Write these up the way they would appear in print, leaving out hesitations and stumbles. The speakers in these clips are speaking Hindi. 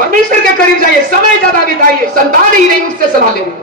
परमेश्वर के करीब जाइए, समय ज्यादा बिताइए। संतान ही नहीं, उससे सलाह ले रहे हो।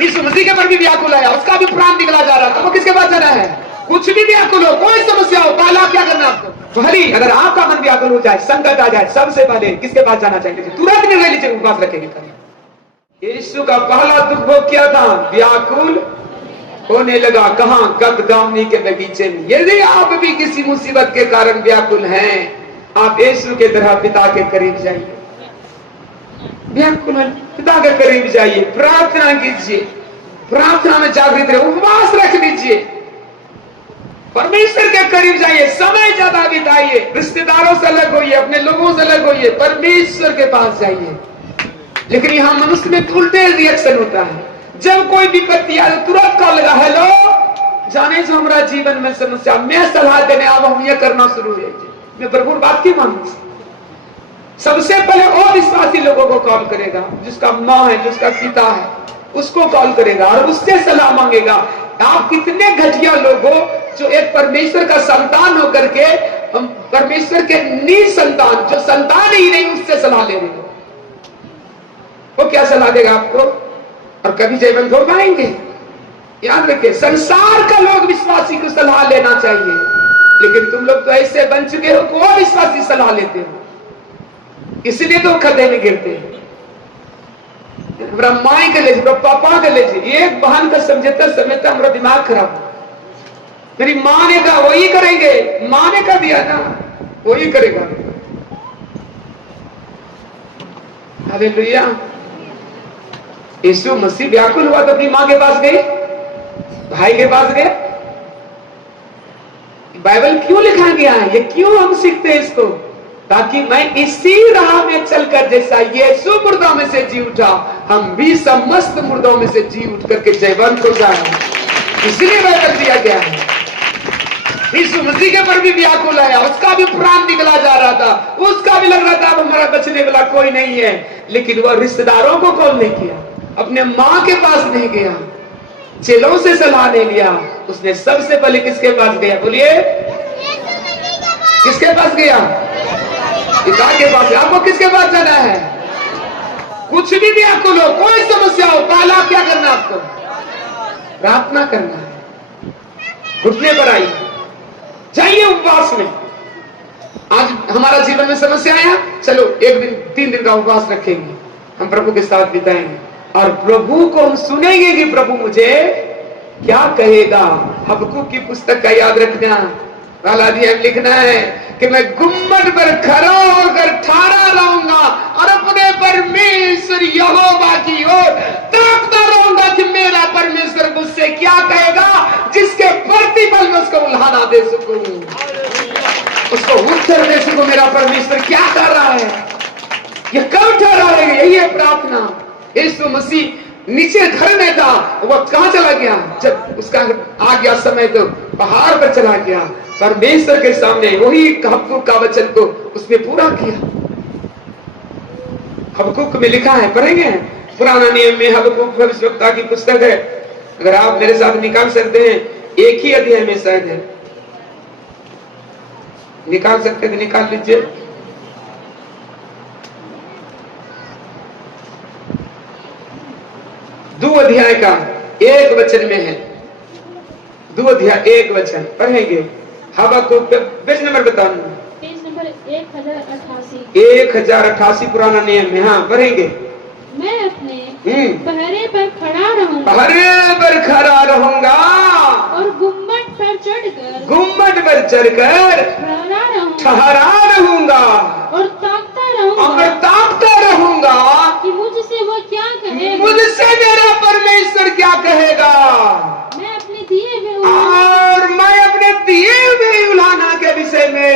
यीशु मसीह के पर भी व्याकुल आया, उसका भी प्राण निकला जा रहा था, वो किसके पास जाना है? कुछ भी व्याकुल हो, कोई समस्या हो, पहला क्या करना आपको? भली अगर आपका मन व्याकुल हो जाए, संकट आ जाए, सबसे पहले किसके पास जाना चाहिए? तुरंत निर्णय लीजिए, उपवास रखेंगे। यीशु का पहला दुख भोग क्या था? व्याकुल होने लगा। कहां? गदगामनी के बगीचे में। यदि आप भी किसी मुसीबत के कारण व्याकुल हैं, आप यीशु के तरह पिता के करीब जाइए। व्याकुल पिता के करीब जाइए, प्रार्थना कीजिए, प्रार्थना में जागृत रहे, उपवास रख लीजिए, परमेश्वर के करीब जाइए, समय ज्यादा बिताइए, रिश्तेदारों से अलग होइए, अपने लोगों से अलग होइए, परमेश्वर के पास जाइए। लेकिन यहां मनुष्य में उल्टे रिएक्शन होता है। जब कोई विपत्ति आए तो तुरंत कॉल लगा, हेलो जाने जो हमारा जीवन में समस्या, मैं सलाह देने अब हम ये करना शुरू हो जाए। मैं प्रभु बात की मानू, सबसे पहले वो विश्वासी लोगों को कॉल करेगा, जिसका माँ है, जिसका पिता है, उसको कॉल करेगा और उससे सलाह मांगेगा। आप कितने घटिया लोग हो जो एक परमेश्वर का संतान होकर के परमेश्वर के निसंतान, जो संतान ही नहीं, उससे सलाह ले रहे हो। वो क्या सलाह देगा आपको? और कभी जीवन हो पाएंगे? याद रखिए, संसार का लोग विश्वासी को सलाह लेना चाहिए, लेकिन तुम लोग तो ऐसे बन चुके हो को विश्वासी सलाह लेते हो, इसलिए तो खड्डे में गिरते हैं। हमारा माई के ले, पापा के ले, एक बहन का समझता समझता हमारा दिमाग खराब। मेरी माँ ने कहा वही करेंगे, माँ ने कहा दिया ना वही करेगा। हालेलुया। यीशु मसीह व्याकुल हुआ तो अपनी माँ के पास गए, भाई के पास गए। बाइबल क्यों लिखा गया है? ये क्यों हम सीखते हैं इसको? ताकि मैं इसी राह में चलकर, जैसा यीशु मुर्दों में से जी उठा, हम भी समस्त मुर्दों में से जी उठ करके जयवंत हो जाए। इसलिए बाइबल दिया गया है। यीशु मसीह के पर भी व्याकुल आया, उसका भी प्राण निकला जा रहा था, उसका भी लग रहा था अब हमारा बचने वाला कोई नहीं है। लेकिन वह रिश्तेदारों को कॉल नहीं किया, अपने माँ के पास नहीं गया, चेलों से सलाह नहीं लिया। उसने सबसे पहले किसके पास गया? बोलिए, किसके पास गया? पिता के पास। आपको किसके पास जाना है? कुछ भी व्याकुल हो, कोई समस्या हो, पहला क्या करना? आपको प्रार्थना करना है। घुटने पर आई जाइए उपवास में। आज हमारा जीवन में समस्या आया, चलो एक दिन 3 दिन का उपवास रखेंगे, हम प्रभु के साथ बिताएंगे और प्रभु को हम सुनेंगे कि प्रभु मुझे क्या कहेगा। हबक्कूक की पुस्तक का याद रखना, वाला अध्याय लिखना है कि मैं गुम्मट पर खड़ा होकर ठहरा रहूंगा और अपने परमेश्वर यहोवा की ओर ताकता रहूंगा कि मेरा परमेश्वर मुझसे क्या कहेगा, जिसके प्रतिफल में उसको उल्हाना दे सकूं, उसको उत्तर दे सकूं। मेरा परमेश्वर क्या कर रहा है, ये कब ठहरा है? यही है प्रार्थना। यीशु मसीह नीचे घर में था, वो कहां चला गया? जब उसका आ गया समय तो पहाड़ पर चला गया, परमेश्वर के सामने वही हबक्कूक का वचन को उसने पूरा किया। हबक्कूक में लिखा है, पढ़ेंगे, पुराना नियम में हबक्कूक भविष्यवक्ता की पुस्तक है। अगर आप मेरे साथ निकाल सकते हैं, एक ही अध्याय में शायद है, निकाल सकते हैं तो निकाल लीजिए। दो अध्याय का 1 वचन में है, 2 अध्याय 1 वचन पढ़ेंगे। हबक्कूक पेज नंबर बताओ। Page number 1088। 1088 पुराना नियम में। हाँ, पढ़ेंगे। मैं अपने पहरे पर खड़ा रहूंगा, पहरे पर खड़ा रहूंगा और गुम्मट पर चढ़कर ठहरा रहूंगा और ताकता रहूंगा कि मुझसे वो क्या कहेगा, मुझसे मेरा परमेश्वर क्या कहेगा, मैं अपने दिए हुए और मैं अपने दिए हुए उल्हाना के विषय में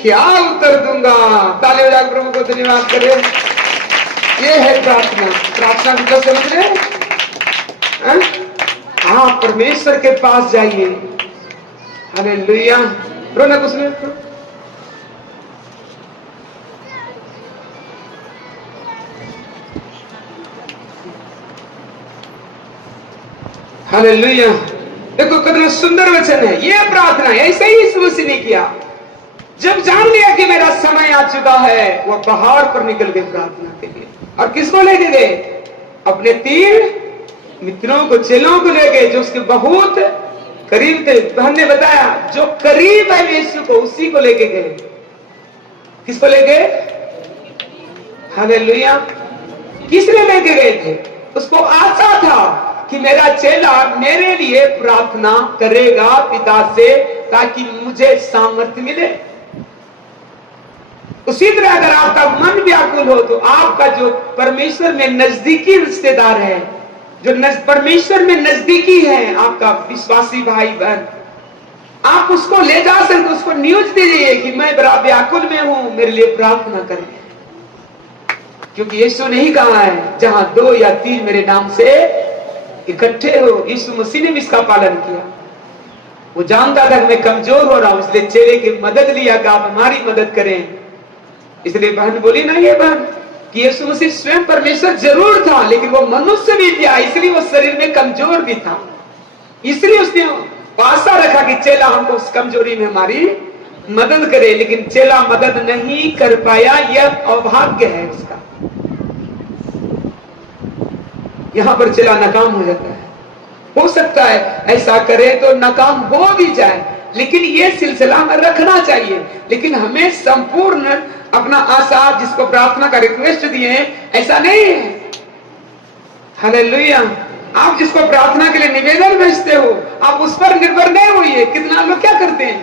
क्या उत्तर दूंगा। ताली बजाकर प्रभु को धन्यवाद करें। ये है प्रार्थना। प्रार्थना मतलब समझ रहे हैं? आप परमेश्वर के पास जाइए। हालेलुया। रोनक उसमें हालेलुया। देखो कितना सुंदर वचन है। ये प्रार्थना ऐसे ही यीशु मसीह ने किया। जब जान लिया कि मेरा समय आ चुका है, वह पहाड़ पर निकल गए प्रार्थना के लिए। और किसको लेके गए? अपने 3 मित्रों को, चेलों को ले गए, जो उसके बहुत करीब थे। बहन ने बताया जो करीब है यीशु को, उसी को लेके गए। किसको ले गए? हालेलुया। किस लिए लेके गए थे? उसको आशा था कि मेरा चेला मेरे लिए प्रार्थना करेगा पिता से, ताकि मुझे सामर्थ्य मिले। उसी तरह अगर आपका मन व्याकुल हो, तो आपका जो परमेश्वर में नजदीकी रिश्तेदार है, जो परमेश्वर में नजदीकी है, आपका विश्वासी भाई बहन, आप उसको ले जा सकते, उसको न्यूज दीजिए कि मैं बड़ा व्याकुल में हूं, मेरे लिए प्रार्थना करें। क्योंकि यीशु ने ही कहा है, जहां 2 या 3 मेरे नाम से इकट्ठे हो। यीशु मसीह ने भी इसका पालन किया। वो जानता था कि मैं कमजोर हो रहा हूं, इसलिए चेले की मदद लिया कि आप हमारी मदद करें। इसलिए बहन बोली ना, ये बहन, कि यीशु मसीह स्वयं परमेश्वर जरूर था, लेकिन वो मनुष्य भी था, इसलिए वो शरीर में कमजोर भी था। इसलिए उसने आशा रखा कि चेला हमको उस कमजोरी में हमारी मदद करे, लेकिन चेला मदद नहीं कर पाया। यह अभाग्य है उसका। यहां पर चेला नाकाम हो जाता है। हो सकता है ऐसा करे तो नाकाम हो भी जाए, लेकिन यह सिलसिला हमें रखना चाहिए। लेकिन हमें संपूर्ण अपना आशा, जिसको प्रार्थना का रिक्वेस्ट दिए हैं, ऐसा नहीं है। हालेलुया। आप जिसको प्रार्थना के लिए निवेदन भेजते हो, आप उस पर निर्भर नहीं हुई। कितना लोग क्या करते हैं,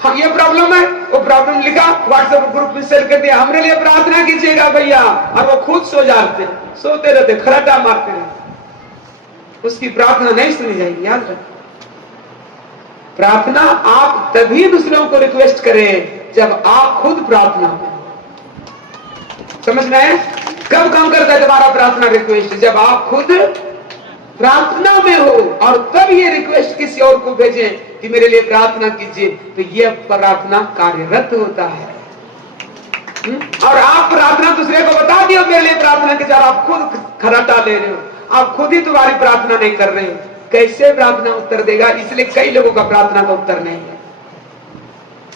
हाँ ये प्रॉब्लम है, वो प्रॉब्लम लिखा, व्हाट्सएप ग्रुप में शेयर कर दिया, हमारे लिए प्रार्थना कीजिएगा भैया, और वो खुद सो जाते, सोते रहते, खराटा मारते रहते। उसकी प्रार्थना नहीं सुनी जाएगी। याद रखें, प्रार्थना आप तभी दूसरों को रिक्वेस्ट करें जब आप खुद प्रार्थना में। समझ रहे हैं? कब काम करता है तुम्हारा प्रार्थना रिक्वेस्ट? जब आप खुद प्रार्थना में हो, और तब ये रिक्वेस्ट किसी और को भेजें कि मेरे लिए प्रार्थना कीजिए, तो ये प्रार्थना कार्यरत होता है। और आप प्रार्थना दूसरे को बता दियो मेरे लिए प्रार्थना कीजिए, आप खुद खराटा ले रहे हो, आप खुद ही तुम्हारी प्रार्थना नहीं कर रहे हो, कैसे प्रार्थना उत्तर देगा? इसलिए कई लोगों का प्रार्थना का उत्तर नहीं है।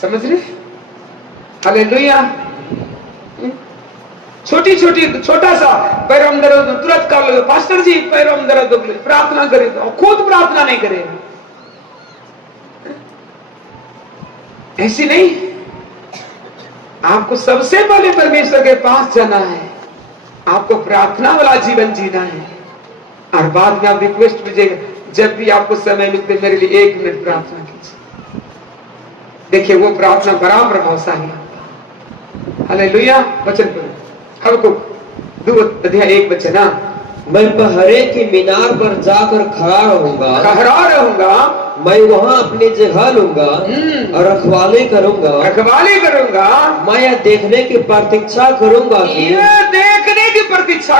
समझ रहे? हालेलुया। छोटा सा पैरों में दर्द, तुरंत कर लो, पास्टर जी पैरों में दर्द, प्रार्थना करे, तो खुद प्रार्थना नहीं करे। ऐसी नहीं, आपको सबसे पहले परमेश्वर के पास जाना है, आपको प्रार्थना वाला जीवन जीना है, और बाद में आप रिक्वेस्ट भेजिएगा। जब भी आपको समय मिलते, मेरे लिए 1 मिनट प्रार्थना कीजिए। देखिए वो प्रार्थना बड़ा प्रभावशाली है। हालेलुया। वचन पढ़ो, हबक्कुक 2:1 वचन। मैं पहरे की मीनार पर जाकर खड़ा रहूंगा, मैं वहां अपनी जगह लूंगा और रखवाली करूंगा। मैं यह देखने की प्रतीक्षा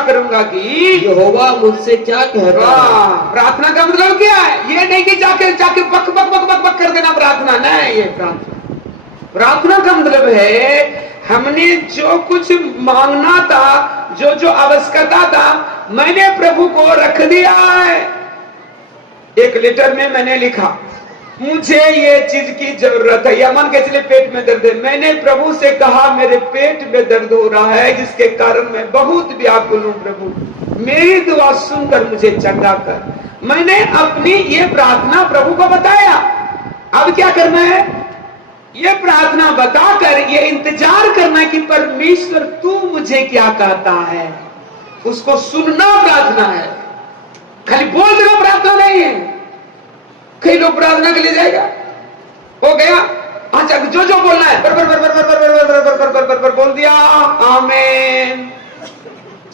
करूंगा कि यहोवा मुझसे क्या कहता है। प्रार्थना का मतलब क्या है? ये नहीं कि जाके बक बक बक बक बक कर देना प्रार्थना नहीं। ये प्रार्थना का मतलब है हमने जो कुछ मांगना था, जो आवश्यकता था, मैंने प्रभु को रख दिया है। एक लेटर में मैंने लिखा, मुझे ये चीज की जरूरत है, या मान के चले पेट में दर्द है, मैंने प्रभु से कहा मेरे पेट में दर्द हो रहा है, जिसके कारण मैं बहुत व्याकुल हूं, प्रभु मेरी दुआ सुनकर मुझे चंगा कर। मैंने अपनी ये प्रार्थना प्रभु को बताया। अब क्या करना है? ये प्रार्थना बताकर ये इंतजार करना कि परमेश्वर तू मुझे क्या कहता है, उसको सुनना प्रार्थना है। खाली बोल देना प्रार्थना नहीं है। कई लोग प्रार्थना के लिए जाएगा, हो गया, अच्छा जो बोलना है बर बर बर बर बर बर बर बर बर बर बर बर बोल दिया, आमीन,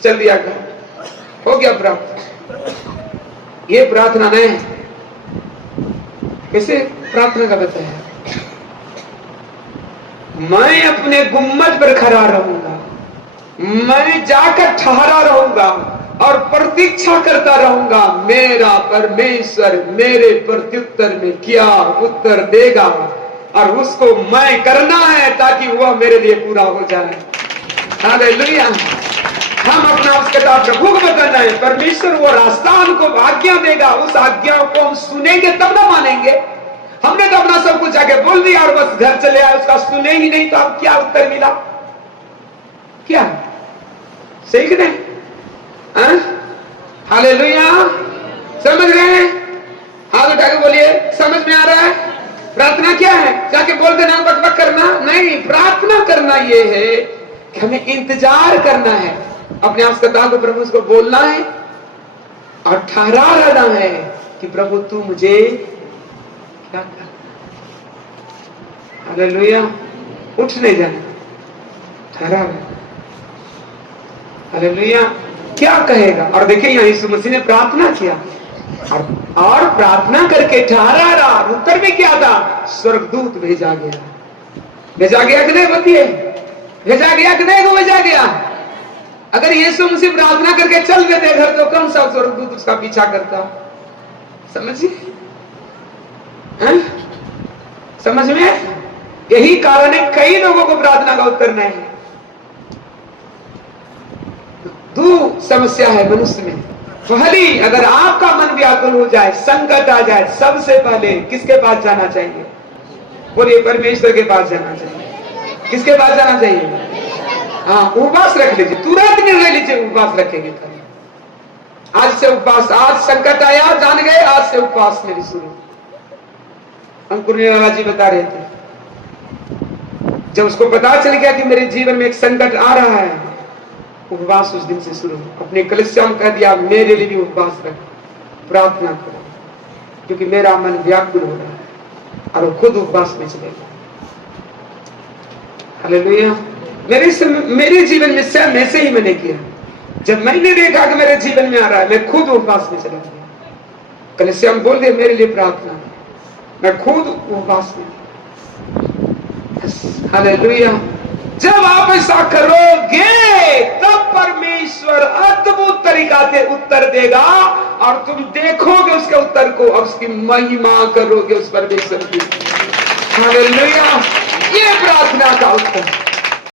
चल दिया कर, हो गया प्रार्थना। ये प्रार्थना नहीं है। कैसे प्रार्थना का बताया? मैं अपने गुम्मट पर खड़ा रहूंगा, मैं जाकर ठहरा रहूंगा और प्रतीक्षा करता रहूंगा, मेरा परमेश्वर मेरे प्रत्युत्तर में क्या उत्तर देगा, और उसको मैं करना है ताकि वह मेरे लिए पूरा हो जाए। हालेलुया। हम अपना उसके साथ प्रभु को बताना है। परमेश्वर वो रास्ता हमको आज्ञा देगा, उस आज्ञा को हम सुनेंगे तब ना मानेंगे। हमने तो अपना सब कुछ आके बोल दिया और बस घर चले आए, उसका सुने ही नहीं, तो अब क्या उत्तर मिला? क्या सही कि नहीं? हालेलुया। समझ रहे हैं? हाथ उठा के बोलिए, समझ में आ रहा है? प्रार्थना क्या है? जाके बोल देना, बकबक करना नहीं। प्रार्थना करना ये है कि हमें इंतजार करना है, अपने आवश्यकता को प्रभु को बोलना है और ठहरा रहना है कि प्रभु तू मुझे क्या कर। हालेलुया। उठ नहीं जाना, ठहरा रहना। हालेलुया। क्या कहेगा? और देखिए यहाँ यीशु मसीह ने प्रार्थना किया और प्रार्थना करके ठहरा रहा। उत्तर में क्या था? स्वर्गदूत भेजा गया। भेजा गया कि नहीं? बताइए, भेजा गया कि नहीं? वो भेजा गया। अगर यीशु मसीह प्रार्थना करके चल देते घर, तो कौन सा स्वर्गदूत उसका पीछा करता? समझिए, समझ में? यही कारण है कई लोगों को प्रार्थना का उत्तर नहीं है। दो समस्या है मनुष्य में। पहली, अगर आपका मन व्याकुल हो जाए, संकट आ जाए, सबसे पहले किसके पास जाना चाहिए? बोलिए, परमेश्वर के पास जाना चाहिए। किसके पास जाना चाहिए? हाँ, उपवास रख लीजिए, तुरंत निर्णय लीजिए, उपवास रखेंगे। आज से उपवास, आज संकट आया, जान गए, आज से उपवास मेरी शुरू। अंकुर निराला जी बता रहे थे, जब उसको पता चल गया कि मेरे जीवन में एक संकट आ रहा है, उपवास उस दिन से शुरू। अपने कलिसियाओं कह दिया, मेरे लिए भी उपवास रख, प्रार्थना करो, क्योंकि मेरा मन व्याकुल हो रहा है। और वो खुद उपवास में चले गए। हालेलुया। मेरे जीवन में सेम ऐसे ही मैंने किया। जब मैंने देखा कि मेरे जीवन में आ रहा है, मैं खुद उपवास में चला गया। कलिसियाओं बोल दिया, मेरे लिए प्रार्थना, मैं खुद उपवास में। हालेलुया। जब आप ऐसा करोगे, तब परमेश्वर अद्भुत तरीका से उत्तर देगा और तुम देखोगे उसके उत्तर को और उसकी महिमा करोगे उस परमेश्वर की। हालेलुया। ये प्रार्थना का उत्तर।